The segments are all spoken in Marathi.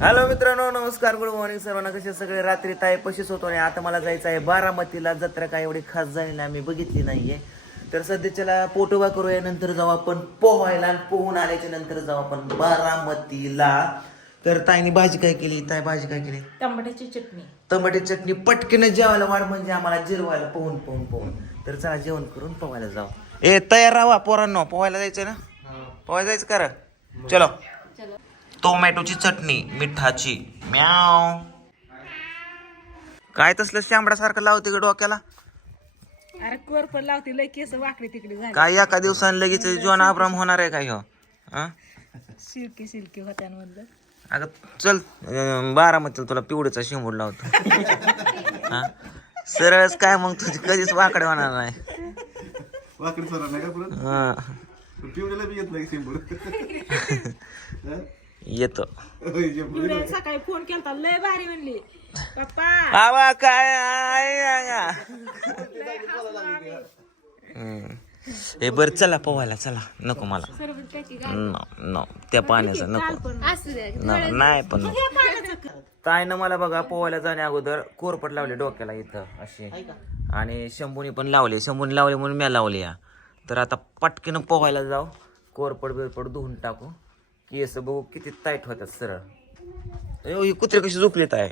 हॅलो मित्रांनो नमस्कार गुड मॉर्निंग सर्वांना. कसे सगळे? रात्री ताई पशीच होतो आणि आता मला जायचं आहे बारामतीला. जत्रा काय एवढी खास झाली नाही आम्ही बघितली नाहीये. तर सध्याच्याला पोटोबा करूया नंतर जाऊ आपण पोहायला आणि पोहून आल्याच्यानंतर जाऊ आपण बारामतीला. तर ताईने भाजी काय केली? ताई भाजी काय केली? टमाट्याची चटणी. टमाटे चटणी. पटकीनं जेवायला वाढ म्हणजे आम्हाला जिरवायला पोहून पोहून पोहून. तर चला जेवण करून पोहायला जाऊ. ए तयार राहा पोरांनो. पोहायला जायचंय ना? पोहायला जायचं करा चलो. टोमॅटोची चटणी मिठाची. म्याव. काय तसलं शांबडासारखं लावते ग डोक्याला? अरे कोर पण लावते लय केस वाकडे तिकडे झाले. काय एका दिवसानं लगेच जॉन आब्राम होणार आहे काय हा सिल्की सिल्की होत्या म्हणलं. अगं चल अं, बारामतीला तुला पिवळीचा शिंबूड लावतो. हा सरळच काय मग तुझी कधीच वाकडे होणार नाही. वाकडी सोडा नाही का परत हा पिवळ्याला बी येत नाही येतो. सकाळी फोन केलता लय भारी म्हणली. पप्पा. आवा काय आहे आया? हम्म. हे बर चला पोहायला चला. नको मला. नो नो त्या पाण्याचं नको. नो, नाही पण नको. ताईनं मला बघा पोहायला जाण्या अगोदर कोरपट लावले डोक्याला इथं अशी. आणि शंभूने पण लावले शंभूने लावले म्हणून मी लावले या. तर आता पटकीनं पोहायला जाऊ. कोरपट बिरपट धुवून टाकू. केस बघू किती टाईट होतात सरळ. अयो, ही कुत्रे कशी झोपलीत आहे?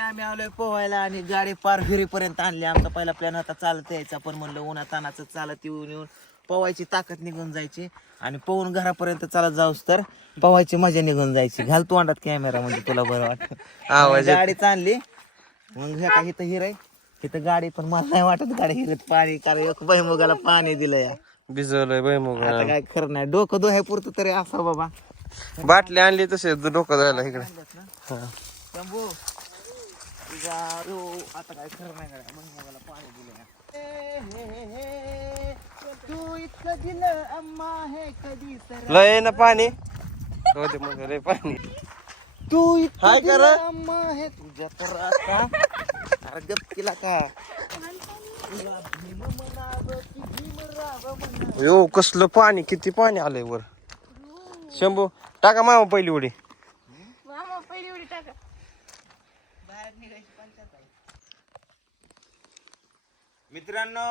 आम्ही आलोय पोहायला आणि गाडी पार विहिरीपर्यंत आणली. आमचा पहिला प्लॅन होता चालत यायचा पण म्हणलं उन्हा तानाचं चालत येऊन येऊन पोवायची ताकद निघून जायची. आणि पोहून घरापर्यंत चालत जाऊस तर पोवायची मजा निघून जायची. घाल तू अंडात कॅमेरा म्हणजे तुला बरं वाटत. गाडी चालली मग ह्या काही इथं हिर इथं गाडी पण मला नाही वाटत गाडी हिरत पाणी कारण एक बैमुगाला पाणी दिलं या भिजवलंय आता काय खरं नाही. डोकं दोह्या पुरतं तरी असा बाबा. बाटली आणली तसे डोकं जायला इकडे. शंभू तुझा रो. आता काय खरं नाही गड्या. मग मला पाणी दिलं तू इतकं दिलं अम्मा हे कधी लय ना पाणी. मग लय पाणी. तू इतकं दिलं अम्मा हे तुझ्या तर आता अरे गप केला का? यो कसलं पाणी किती पाणी आलंय वर? शंभू टाका मामा पहिली उडी. मामा पहिली उडी टाका. बाहेर निघायची पंचायत आहे मित्रांनो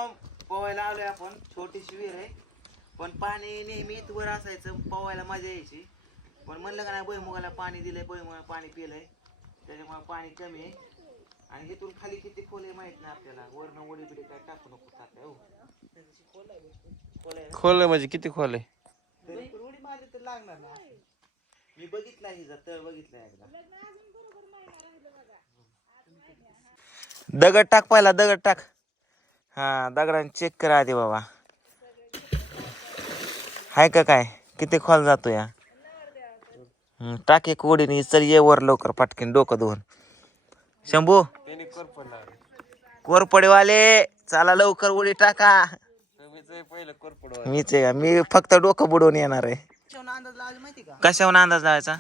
पोहायला आलोय आपण. छोटीशी विहीर आहे. पण पाणी नेहमी वर असायचं पोहायला मजा यायची. पण म्हणलं का नाही भुईमुगाला पाणी दिलंय भुईमुगाला पाणी पिलंय. त्याच्यामुळे पाणी कमी आहे. आणि इथून खाली किती खोल आहे माहीत नाही आपल्याला. वरनं उडी बिडी काय टाकू नको टाकाय हो. खोल आहे ना? खोल म्हणजे किती खोल आहे? तरी पण उडी मारली तर लागणार ना. मी बघितला हिचा तळ बघितला एकदा. दगड टाक पहिला दगड टाक. हा दगडाने चेक करा आधी बाबा. हाय का काय? किती खोल जातो या हम्म, टाक एक उडीने चल ये वर लवकर पटकीन डोकं धुवून. शंभू? कोरपडेवाले चला लवकर उडी टाका. मीच आहे का? मी फक्त डोकं बुडवून येणार आहे. कशावर अंदाज लावायचा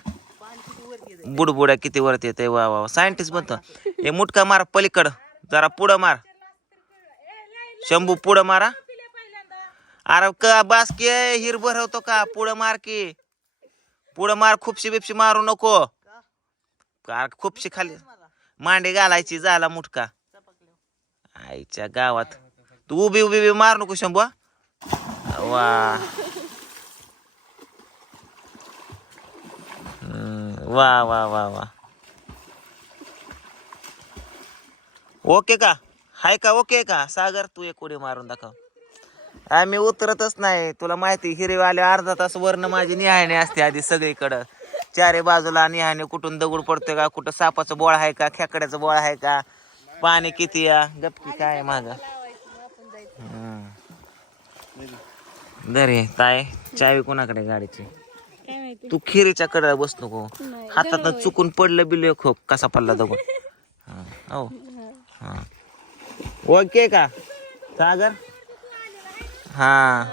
बुडबुड्या किती वरती येते वा वा सायंटिस्ट म्हणतो हे मुटका मार पलीकड. जरा पुढं मार. शंभू पुढं मारा. अरे का बास की हिर भरवतो का? पुढं मार की. पुढं मार खुपशी बिपशी मारू नको. का? खुपशी खाली. मांडी घालायची झाला मुटका. आईच्या गावात. तू उभी उभी उभी मार नको शंभू? वा वा वा वा वा. ओके का? हाय का? ओके का? सागर तू एक उडी मारून दाखव. आम्ही उतरतच नाही. तुला माहिती हिरवेवाले अर्धा तास वरनं माझी निहाणे असते आधी सगळीकडं. चारे बाजूला निहाणे कुठून दगड पडतोय का? कुठं सापाचं बोळ आहे का? खेकड्याचं बोळ आहे का? पाणी किती या? गपकी काय माग? दरे ताय चावी कोणाकडे गाडीची? तू खिरीच्या कडे बस नको. हातात चुकून पडलं बिल खो कसा पडला दगड? हा. ओके का? सागर? हा.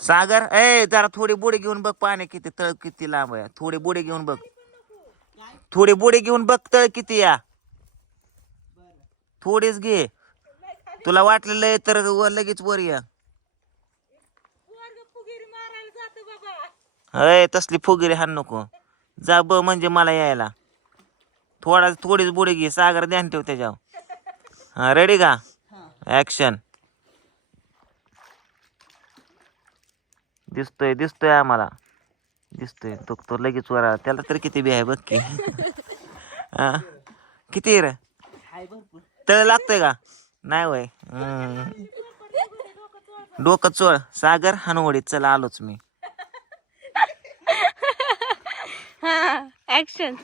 सागर ए जरा थोडी बुडी घेऊन बघ पाणी किती तळ किती लांब आहे. थोडी बुडी घेऊन बघ. थोडी बुडी घेऊन बघ तळ किती या. थोडीच घे. तुला वाटलेलं आहे तर लगेच वर या. अय तसली फुगिरी हाण नको. जा ब म्हणजे मला यायला. थोडा थोडीच बुडी घे. सागर ध्यान ठेव त्याच्यावर. हा रेडी का? ऍक्शन दिसतोय दिसतोय आम्हाला. दिसतोय. तो तो लगेच वर आला. त्याला तर किती बी आहे बघ की. हा? किती रे? तळ लागतोय का? नाही वय. डोकं चोळ. सागर हनवडीत. चला आलोच मी. हा ऍक्शन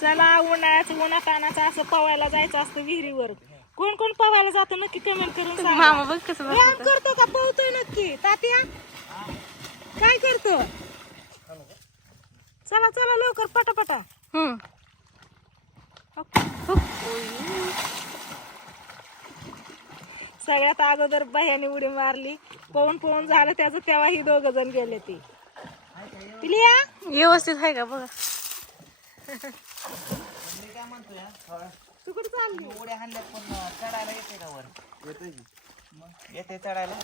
चला उन्हाळ्याचं उन्हा तानाचं असं पवायला जायचं असतं विहिरीवर. कोण कोण पवायला जातं? नक्की कमेंट करून सांगा. मामा बघ कसं बघ व्यायाम करतो का? पवतोय नक्की. तात्या? काय करतो? चला चला लवकर पटापटा. हम्म. सगळ्यात अगोदर बह्याने उडी मारली. पळून पळून झालं त्याचं तेव्हा ही दोघ जण गेले ती. पिलिया व्यवस्थित आहे का? बघा. तू कुठं चालली. उड्या हाणल्यात पण चढायला येते का वर? येते चढायला?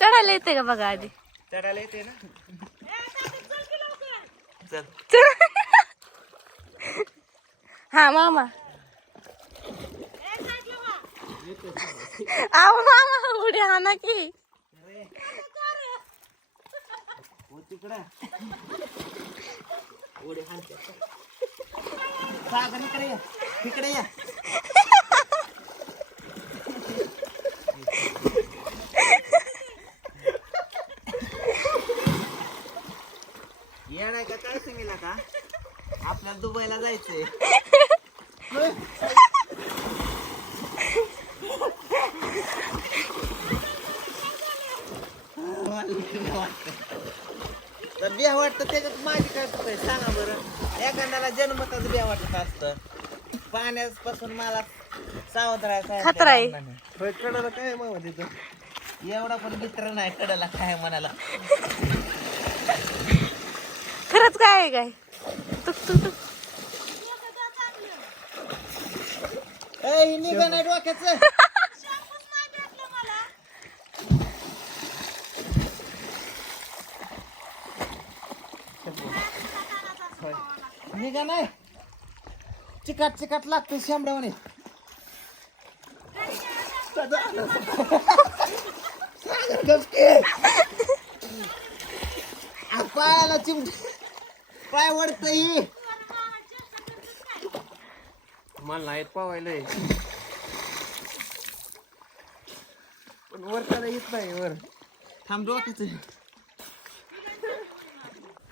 चढायला येते का बघा आधी? चढायला येते ना? चल. हा मामा. आव मामा उडी हाना की. हो तिकडं. उड्या हाणते सागर इकडे या तिकडे या. येणार का काय सांगितलं का आपल्याला दुबईला जायचंय. तर बिया वाटतं त्याच्यात माझी काय चूक आहे? सांगा बरं. एखाद्याला जन्मताच बिया वाटत असतं. पाण्यापासून मला सावध राहायचं खतरा आहे. होय, कडाला काय मामा तिथं? एवढा पण मित्र नाही कडला काय म्हणाला. खरंच काय आहे काय? तुक तुक तुक. ए निघा नाही डोक्याचं. निघा नाही. चिकाट चिकाट लागते शेंबड्यावाने पायाला चिमट. पाय वडत मला नाहीत पावायलंय पण वर त्याला येत नाही वर. थांब डोक्याचं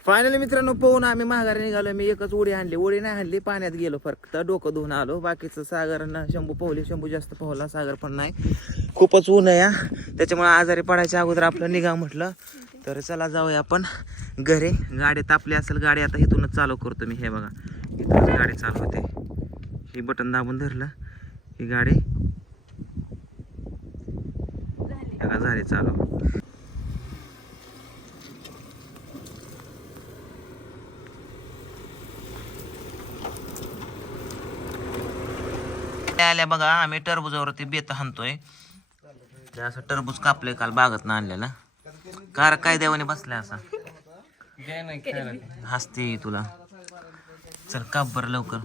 फायनली मित्रांनो पोहून आम्ही माघारी निघालो मी एकच उडी आणली. उडी नाही आणली पाण्यात गेलो फक्त. डोकं धुवून आलो. बाकीचं सागरांना शंभू पोहले शंभू जास्त पोहला सागर पण नाही. खूपच ऊन आहे त्याच्यामुळे आजारी पडायच्या अगोदर आपलं निघा म्हटलं. तर चला जाऊया आपण घरी. गाडी तापली असेल गाडी आता इथूनच चालू करतो मी. हे बघा इथूनच गाडी चालू होते. ही बटन दाबून धरलं. ही गाडी. झाली चालू. आल्या बघा आम्ही टरबुजावरती बेत हाणतोय. असं टरबूज कापलंय काल बागत ना कार काय देवाने बसलाय असा. हसते तुला. चल काप बरं लवकर.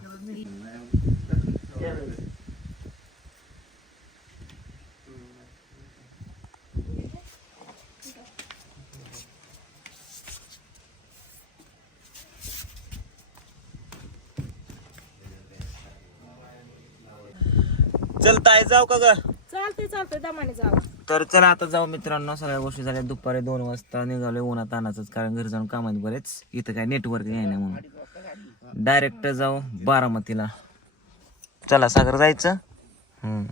चल ताय जाऊ का ग? चालतंय चालतंय दमाने जावा तर चला आता जाऊ मित्रांनो सगळ्या गोष्टी झाल्या. दुपारी दोन वाजता निघालोय उन्हात तानाच कारण घरी जाऊन कामात बरेच. इथं काय नेटवर्क नाही ना म्हणून. डायरेक्ट जाऊ बारामतीला. चला सागर जायचं. हम्म.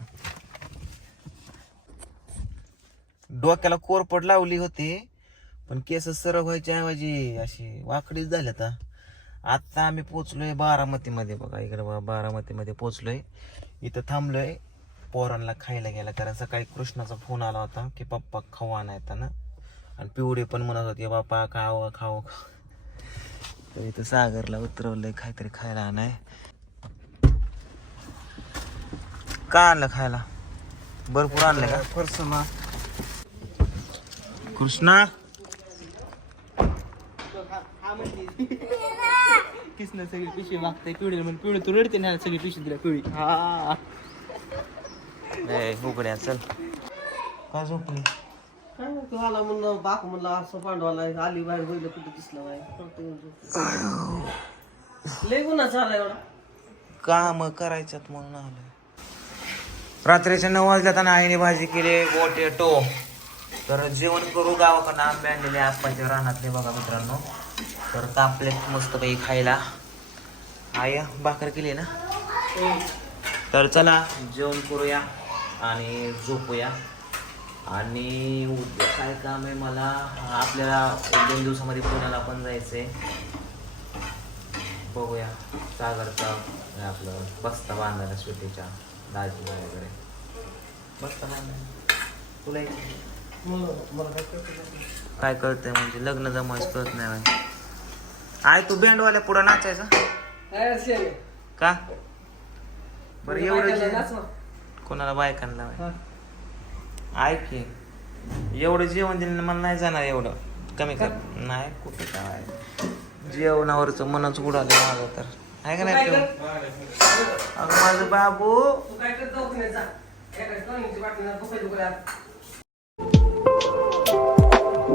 डोक्याला कोरपड लावली होती पण केस सरळ व्हायच्या ऐवजी अशी वाकडीच झाल्या आता आता आम्ही पोचलोय बारामतीमध्ये. बघा इकडे बघा बारामतीमध्ये पोचलोय. इथं थांबलोय. पोरांना खायला गेला कारण सकाळी कृष्णाचा फोन आला होता की पप्पा खाऊ आणायचा ना. आणि पिवडी पण म्हणत होती बाप्पा खाव खाऊ तर इथं सागरला उतरवलंय काहीतरी खायला नाही का आणलं खायला? भरपूर आणलं का? कृष्णा? किसनं सगळी पिशवी मागते पिवळी म्हणून पिवळी तू रडते ना सगळी पिशवी दिला पिवळी. हा. उघड्या चल. काय झोपली? काय नाही, तू आला म्हणलं बाक म्हणलं असं पांडवाला आली बाहेर बघितलं कुठं दिसलं झोप. लय गुन्हा झाला एवढा. काम करायच्यात म्हणून आलोय. रात्रीच्या नऊ वाजल्यात आणि आईने भाजी केली पोटॅटो. तर जेवण करू गावाकडनं आंबे आणलेले आप्पाच्या रानातले बघा मित्रांनो. तर कापले मस्तपैकी खायला. आई भाकर केली ना? तर चला जेवण करूया आणि झोपूया. आणि उद्या काय काम आहे मला? आपल्याला एक दोन दिवसामध्ये पुण्याला पण जायचंय. बघूया. सागरचा हे आपलं बस्ता बांधायला सुट्टीच्या दाजी वगैरे. बस्ता बांधायला तुला एक- काय कळतंय म्हणजे लग्न जमायचं कळत नाही. आय तू बँडवाल्या पुढं नाचायचा? का? बरं एवढं कोणाला बायकांना. ऐक की एवढं जेवण दिलं मला नाही जाणार एवढं. कमी कर. नाही कुठं काय जेवणावरच मनच उडालं माझं तर. आहे का नाही? अगं माझं बाबू.